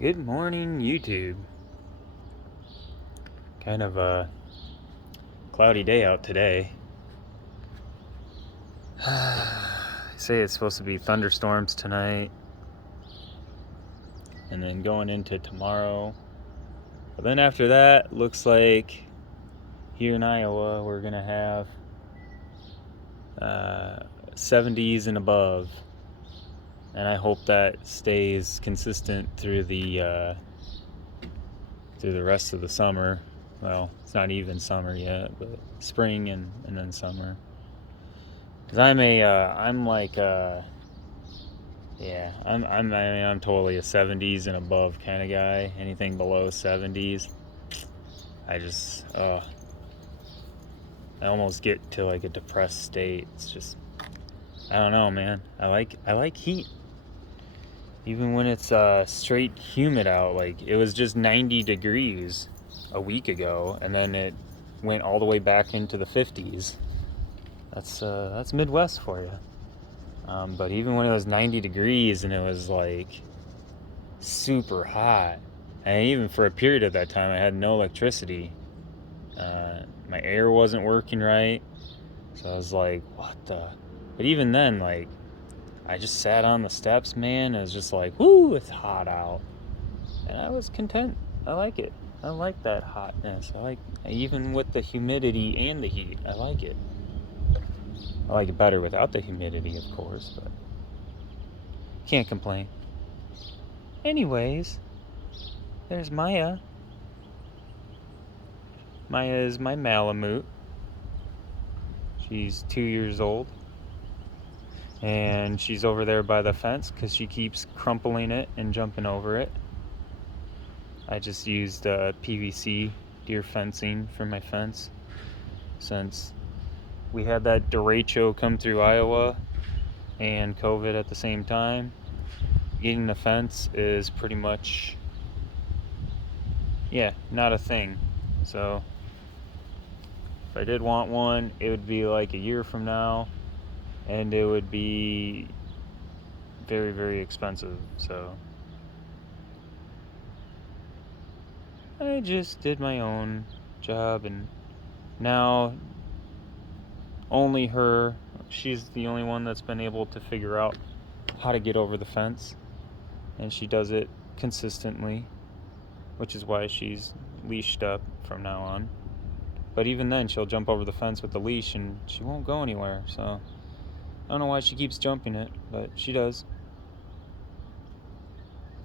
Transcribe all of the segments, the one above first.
Good morning, YouTube. Kind of a cloudy day out today. Say it's supposed to be thunderstorms tonight and then going into tomorrow. But then after that, looks like here in Iowa we're gonna have 70s and above. And I hope that stays consistent through the rest of the summer. Well, it's not even summer yet, but spring and then summer. Cause I'm totally a 70s and above kind of guy. Anything below 70s, I almost get to like a depressed state. It's just, I don't know, man. I like heat. Even when it's straight humid out, like it was just 90 degrees a week ago, and then it went all the way back into the 50s. That's Midwest for you. But even when it was 90 degrees and it was like super hot, and even for a period of that time, I had no electricity. My air wasn't working right, so I was like, what the? But even then, like, I just sat on the steps, man. It was just like, whoo, it's hot out. And I was content. I like it. I like that hotness. Even with the humidity and the heat, I like it. I like it better without the humidity, of course, but can't complain. Anyways, there's Maya. Maya is my Malamute. She's 2 years old. And she's over there by the fence because she keeps crumpling it and jumping over it. I just used PVC deer fencing for my fence since we had that derecho come through Iowa and COVID at the same time. Getting a fence is pretty much, not a thing. So if I did want one, it would be like a year from now, and it would be very, very expensive. So I just did my own job, and now only her, she's the only one that's been able to figure out how to get over the fence, and she does it consistently, which is why she's leashed up from now on. But even then, she'll jump over the fence with the leash and she won't go anywhere. So I don't know why she keeps jumping it, but she does.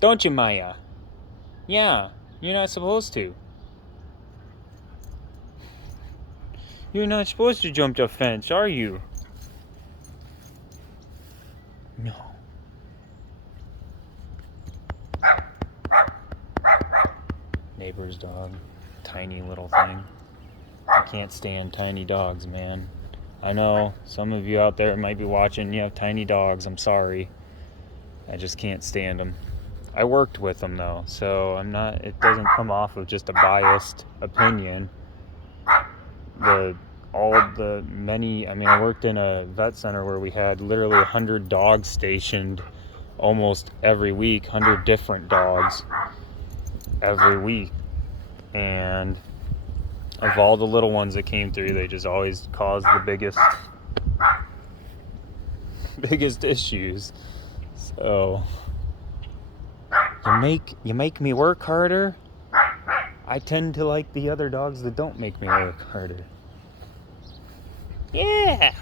Don't you, Maya? Yeah, you're not supposed to. You're not supposed to jump the fence, are you? No. Neighbor's dog. Tiny little thing. I can't stand tiny dogs, man. I know some of you out there might be watching, you have tiny dogs. I'm sorry. I just can't stand them. I worked with them though, so it doesn't come off of just a biased opinion. I worked in a vet center where we had literally 100 dogs stationed almost every week, 100 different dogs every week. And of all the little ones that came through, they just always caused the biggest issues. So you make me work harder. I tend to like the other dogs that don't make me work harder. Yeah.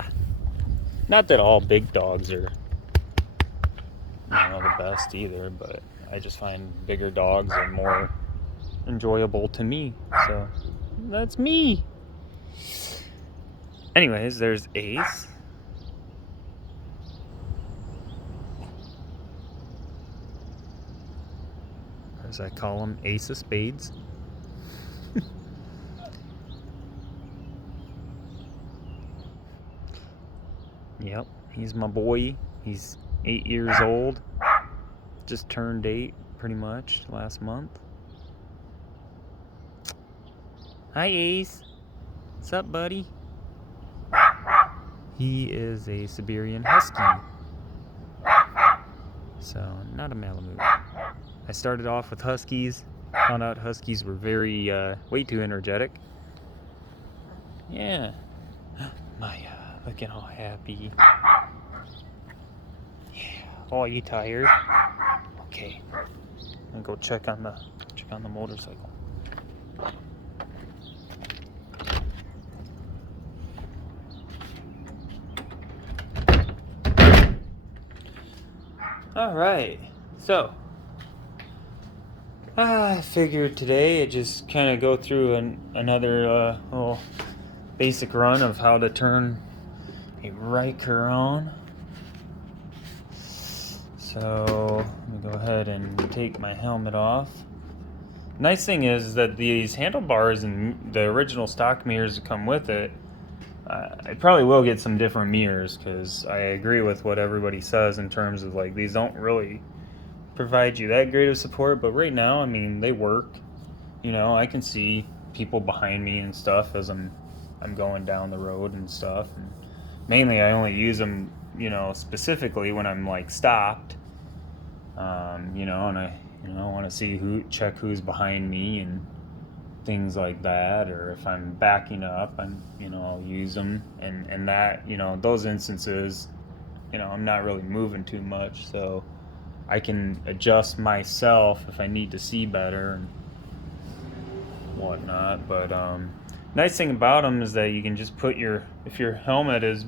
Not that all big dogs are, the best either, but I just find bigger dogs are more enjoyable to me. So that's me. Anyways, there's Ace. As I call him, Ace of Spades. Yep, he's my boy. He's 8 years old. Just turned 8 pretty much last month. Hi, Ace. What's up, buddy? He is a Siberian Husky. So, not a Malamute. I started off with huskies. Found out huskies were way too energetic. Yeah. Maya, looking all happy. Yeah. Oh, are you tired? Okay. I'm gonna go check on the motorcycle. All right. So, I figured today I'd just kind of go through another little basic run of how to turn a Ryker on. So let me go ahead and take my helmet off. Nice thing is that these handlebars and the original stock mirrors that come with it, I probably will get some different mirrors, because I agree with what everybody says in terms of like these don't really provide you that great of support, but right now, I mean, they work. You know, I can see people behind me and stuff as I'm going down the road and stuff. And mainly, I only use them, you know, specifically when I'm like stopped. You know, and I want to see check who's behind me and things like that. Or if I'm backing up, I'll use them. And that, you know, those instances, you know, I'm not really moving too much, so I can adjust myself if I need to see better and whatnot. But nice thing about them is that you can just put if your helmet is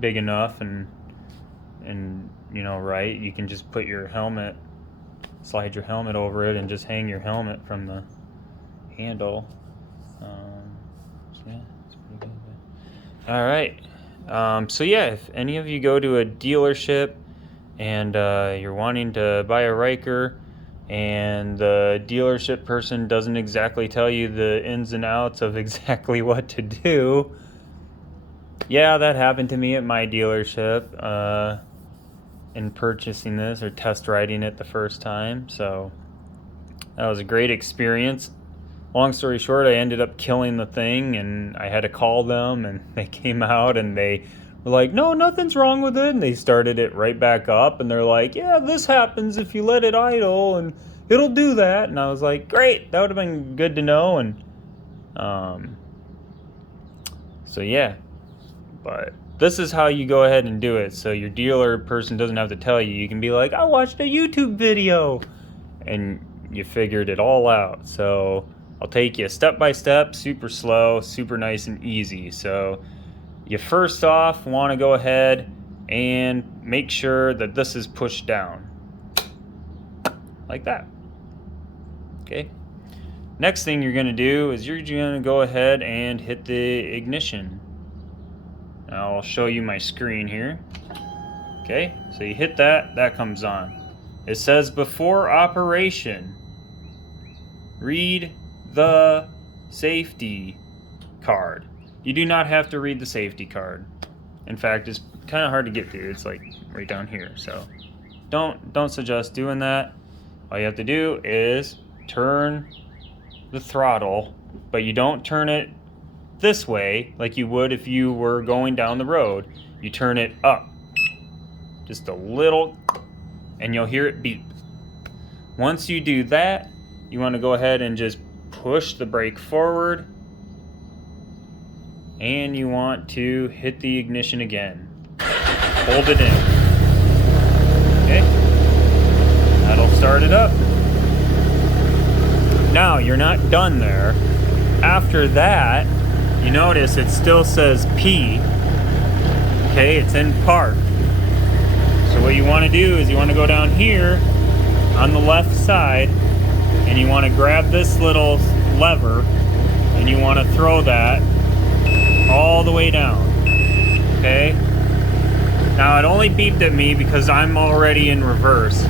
big enough and you know, right, you can just put slide your helmet over it and just hang your helmet from the handle. So yeah, it's pretty good. All right. So yeah, if any of you go to a dealership and you're wanting to buy a Ryker, and the dealership person doesn't exactly tell you the ins and outs of exactly what to do. Yeah, that happened to me at my dealership in purchasing this or test riding it the first time. So that was a great experience. Long story short, I ended up killing the thing, and I had to call them, and they came out and they were like, no, nothing's wrong with it. And they started it right back up, and they're like, yeah, this happens if you let it idle, and it'll do that. And I was like, great, that would have been good to know. And so yeah, but this is how you go ahead and do it. So your dealer person doesn't have to tell you. You can be like, I watched a YouTube video, and you figured it all out. So I'll take you step by step, super slow, super nice and easy. So you first off want to go ahead and make sure that this is pushed down like that. Okay. Next thing you're going to do is you're going to go ahead and hit the ignition. Now I'll show you my screen here. Okay, so you hit that comes on. It says before operation, read the safety card. You do not have to read the safety card. In fact, it's kind of hard to get to. It's like right down here. So don't suggest doing that. All you have to do is turn the throttle, but you don't turn it this way like you would if you were going down the road. You turn it up just a little, and you'll hear it beep. Once you do that, you want to go ahead and just push the brake forward, and you want to hit the ignition again. Hold it in. Okay, that'll start it up. Now you're not done there. After that, you notice it still says P. Okay, it's in park. So what you want to do is you want to go down here on the left side, and you want to grab this little lever, and you want to throw that all the way down. Okay? Now it only beeped at me because I'm already in reverse.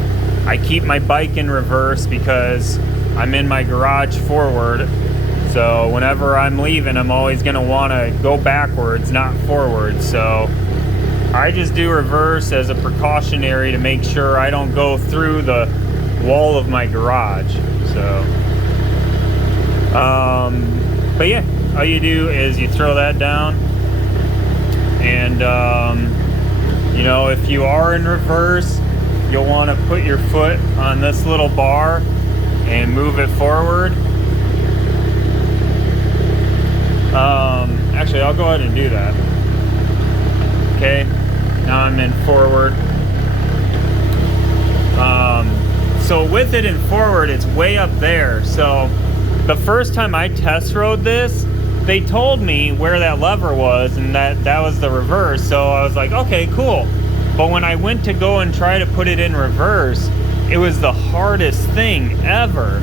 I keep my bike in reverse because I'm in my garage forward. So whenever I'm leaving, I'm always going to want to go backwards, not forward. So I just do reverse as a precautionary to make sure I don't go through the wall of my garage. So, but yeah, all you do is you throw that down. And, you know, if you are in reverse, you'll want to put your foot on this little bar and move it forward. Actually, I'll go ahead and do that. Okay, now I'm in forward. So with it in forward, it's way up there. So the first time I test rode this, they told me where that lever was and that was the reverse. So I was like, okay, cool. But when I went to go and try to put it in reverse, it was the hardest thing ever.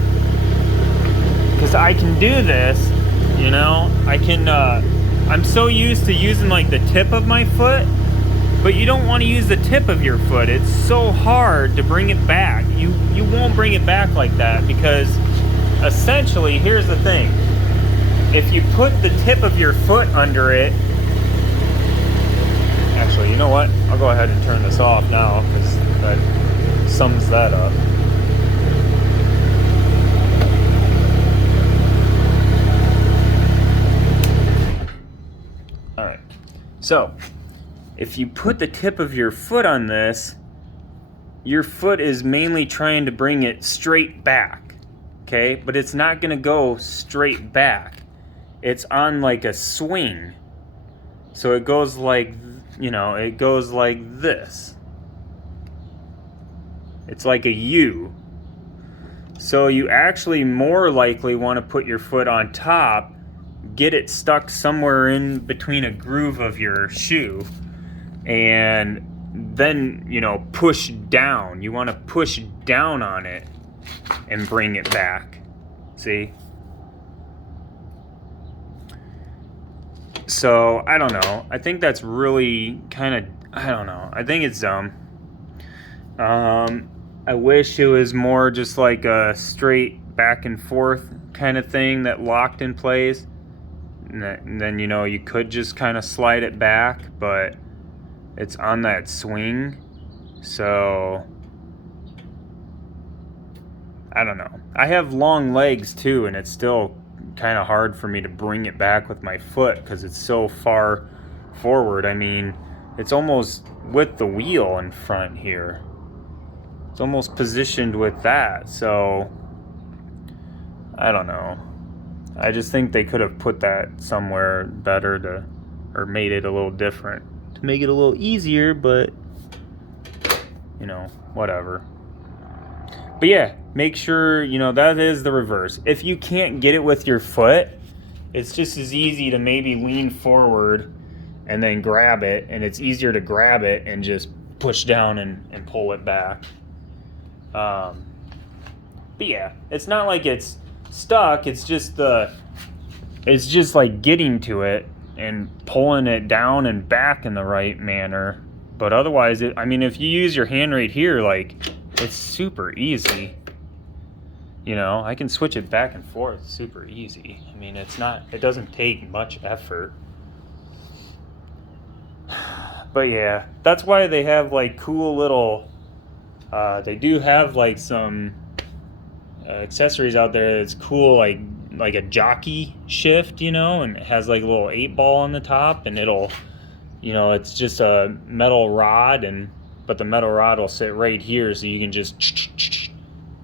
Because I can do this, you know, I can, I'm so used to using like the tip of my foot, but you don't want to use the tip of your foot. It's so hard to bring it back. You won't bring it back like that because essentially, here's the thing. If you put the tip of your foot under it, actually, you know what? I'll go ahead and turn this off now because that sums that up. All right. So, if you put the tip of your foot on this, your foot is mainly trying to bring it straight back, okay? But it's not gonna go straight back. It's on like a swing. So it goes like, you know, it goes like this. It's like a U. So you actually more likely want to put your foot on top, get it stuck somewhere in between a groove of your shoe, and then, you know, push down. You want to push down on it and bring it back. See? So, I don't know. I think that's really kind of, I don't know. I think it's dumb. I wish it was more just like a straight back and forth kind of thing that locked in place. And then, you know, you could just kind of slide it back, but it's on that swing. So, I don't know. I have long legs too, and it's still kind of hard for me to bring it back with my foot because it's so far forward. I mean, it's almost with the wheel in front here. It's almost positioned with that. So, I don't know. I just think they could have put that somewhere better to, or made it a little different to make it a little easier, but you know, whatever. But yeah, make sure, you know, that is the reverse. If you can't get it with your foot, it's just as easy to maybe lean forward and then grab it, and it's easier to grab it and just push down and pull it back. But yeah, it's not like it's stuck, it's just like getting to it and pulling it down and back in the right manner. But otherwise, I mean, if you use your hand right here, like, it's super easy. You know, I can switch it back and forth super easy. I mean, it doesn't take much effort. But yeah, that's why they have like cool little, they do have like some accessories out there that's cool, like a jockey shift, you know, and it has like a little 8-ball on the top, and it'll, you know, it's just a metal rod, but the metal rod will sit right here, so you can just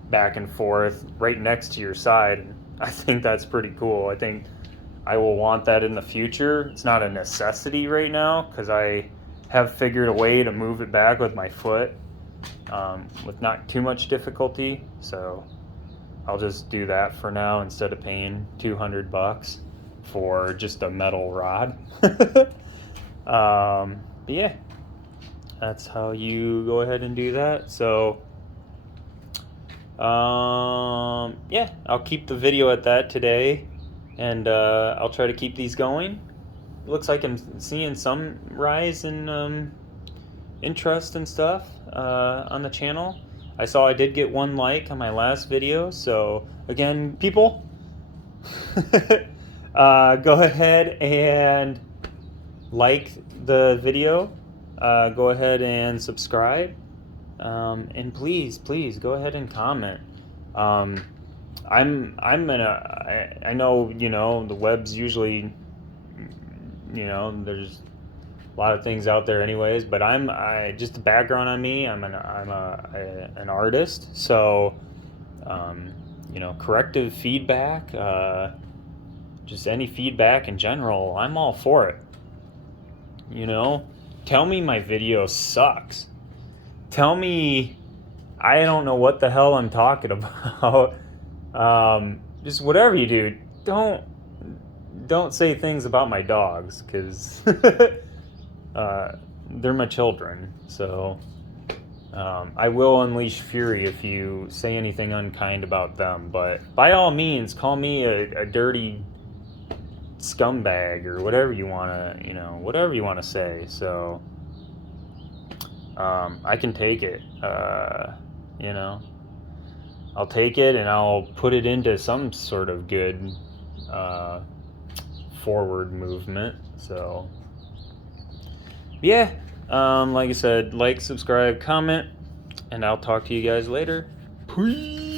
back and forth right next to your side. And I think that's pretty cool. I think I will want that in the future. It's not a necessity right now because I have figured a way to move it back with my foot with not too much difficulty. So I'll just do that for now instead of paying $200 for just a metal rod. But yeah, that's how you go ahead and do that. So yeah, I'll keep the video at that today, and I'll try to keep these going. It looks like I'm seeing some rise in interest and stuff on the channel. I saw I did get 1 like on my last video, so again, people, go ahead and like the video, go ahead and subscribe, and please go ahead and comment. I know, you know, the web's usually, you know, there's a lot of things out there anyways, but I just the background on me, I'm an artist, so you know, corrective feedback, just any feedback in general, I'm all for it. You know, tell me my video sucks. Tell me I don't know what the hell I'm talking about. Just whatever you do, don't say things about my dogs, because they're my children. So I will unleash fury if you say anything unkind about them. But by all means, call me a dirty scumbag or whatever you wanna, you know, whatever you wanna say. So I can take it. You know, I'll take it and I'll put it into some sort of good forward movement. So yeah, like I said, like, subscribe, comment, and I'll talk to you guys later. Peace.